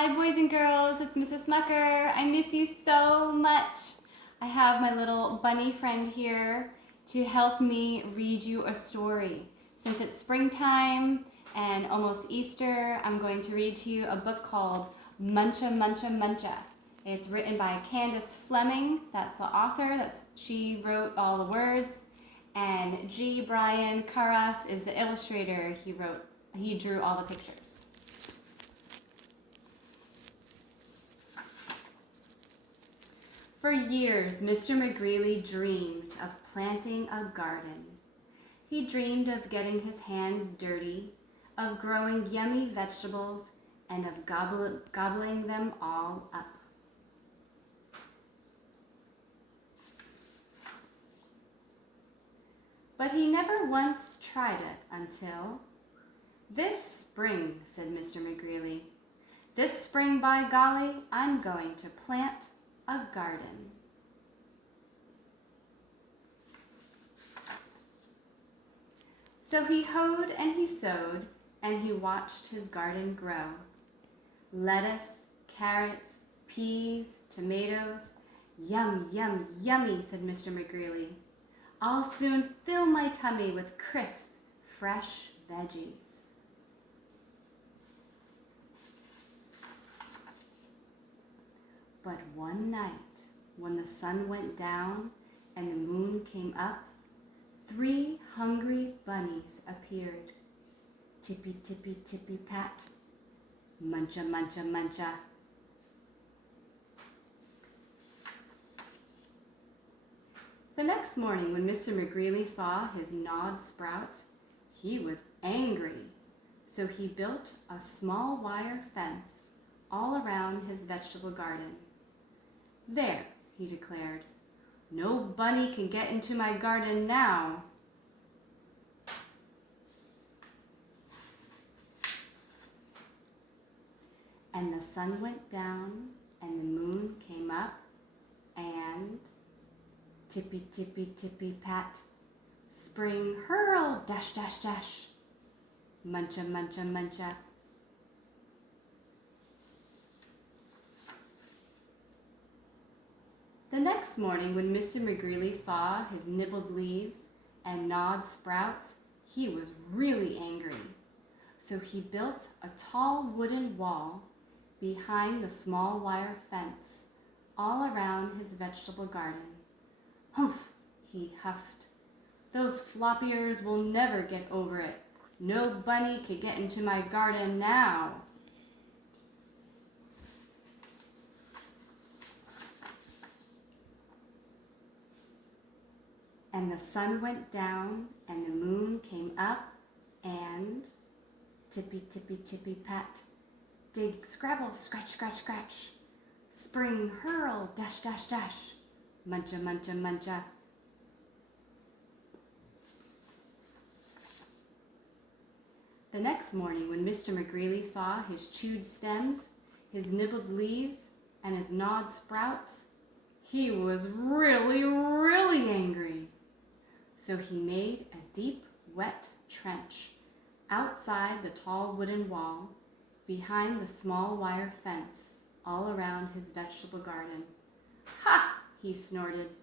Hi boys and girls, it's Mrs. Smucker. I miss you so much. I have my little bunny friend here to help me read you a story. Since it's springtime and almost Easter, I'm going to read to you a book called Muncha, Muncha, Muncha. It's written by Candace Fleming, that's the author, she wrote all the words, and G. Brian Carras is the illustrator. He drew all the pictures. For years, Mr. McGreely dreamed of planting a garden. He dreamed of getting his hands dirty, of growing yummy vegetables, and of gobbling them all up. But he never once tried it until, "This spring," said Mr. McGreely. "This spring, by golly, I'm going to plant a garden." So he hoed and he sowed, and he watched his garden grow. Lettuce, carrots, peas, tomatoes. "Yum, yum, yummy," said Mr. McGreely. "I'll soon fill my tummy with crisp, fresh veggies." But one night, when the sun went down and the moon came up, 3 hungry bunnies appeared. Tippy, tippy, tippy, pat. Muncha, muncha, muncha. The next morning, when Mr. McGreely saw his gnawed sprouts, he was angry. So he built a small wire fence all around his vegetable garden. "There," he declared. "No bunny can get into my garden now." And the sun went down and the moon came up, and tippy, tippy, tippy, pat, spring hurl, dash, dash, dash, muncha, muncha, muncha. The next morning, when Mr. McGreely saw his nibbled leaves and gnawed sprouts, he was really angry. So he built a tall wooden wall behind the small wire fence all around his vegetable garden. "Humph," he huffed. "Those flop ears will never get over it. No bunny can get into my garden now." And the sun went down and the moon came up, and tippy, tippy, tippy, pat, dig, scrabble, scratch, scratch, scratch, spring, hurl, dash, dash, dash, muncha, muncha, muncha. The next morning, when Mr. McGreely saw his chewed stems, his nibbled leaves, and his gnawed sprouts, he was really, really angry. So he made a deep, wet trench outside the tall wooden wall, behind the small wire fence, all around his vegetable garden. "Ha!" he snorted.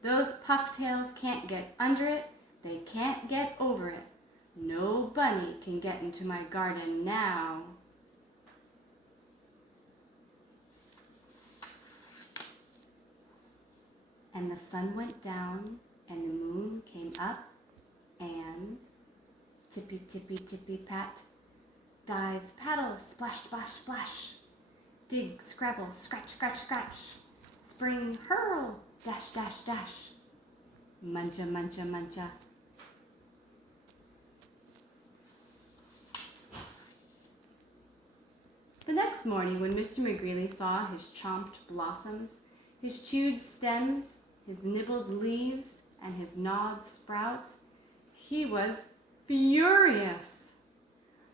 "Those pufftails can't get under it. They can't get over it. No bunny can get into my garden now." And the sun went down and the moon came up, and tippy, tippy, tippy, pat, dive, paddle, splash, splash, splash, dig, scrabble, scratch, scratch, scratch, spring, hurl, dash, dash, dash, muncha, muncha, muncha. The next morning, when Mr. McGreely saw his chomped blossoms, his chewed stems, his nibbled leaves, and his gnawed sprouts, he was furious.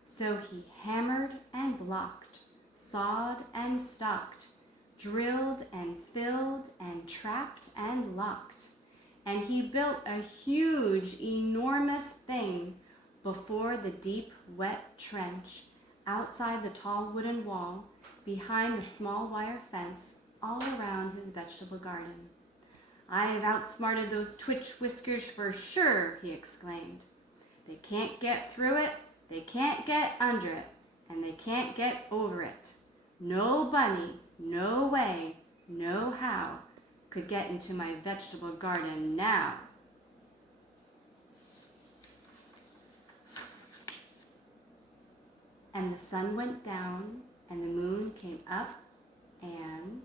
So he hammered and blocked, sawed and stalked, drilled and filled and trapped and locked, and he built a huge, enormous thing before the deep, wet trench outside the tall wooden wall behind the small wire fence all around his vegetable garden. "I've outsmarted those twitch whiskers for sure," he exclaimed. "They can't get through it, they can't get under it, and they can't get over it. No bunny, no way, no how, could get into my vegetable garden now." And the sun went down, and the moon came up, and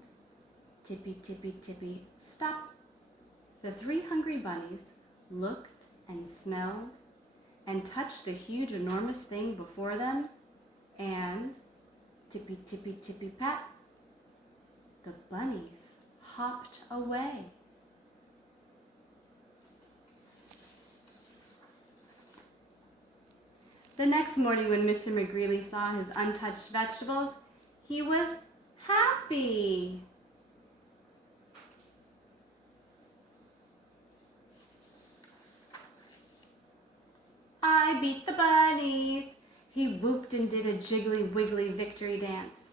tippy, tippy, tippy, stop. The 3 hungry bunnies looked and smelled and touched the huge, enormous thing before them, and tippy, tippy, tippy, pat, the bunnies hopped away. The next morning when Mr. McGreely saw his untouched vegetables, he was happy. "I beat the bunnies." He whooped and did a jiggly wiggly victory dance.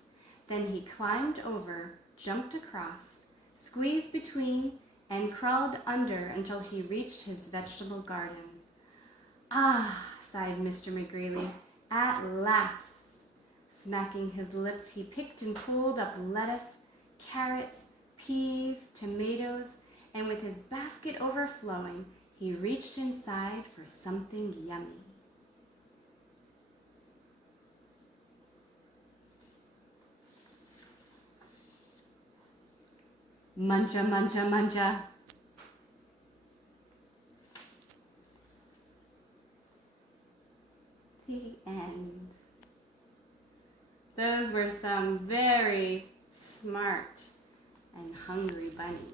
Then he climbed over, jumped across, squeezed between, and crawled under until he reached his vegetable garden. "Ah," sighed Mr. McGreely, "at last." Smacking his lips, he picked and pulled up lettuce, carrots, peas, tomatoes, and with his basket overflowing, he reached inside for something yummy. Muncha, muncha, muncha. The end. Those were some very smart and hungry bunnies.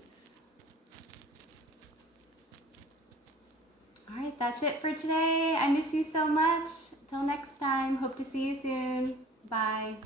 All right, that's it for today. I miss you so much. Till next time. Hope to see you soon. Bye.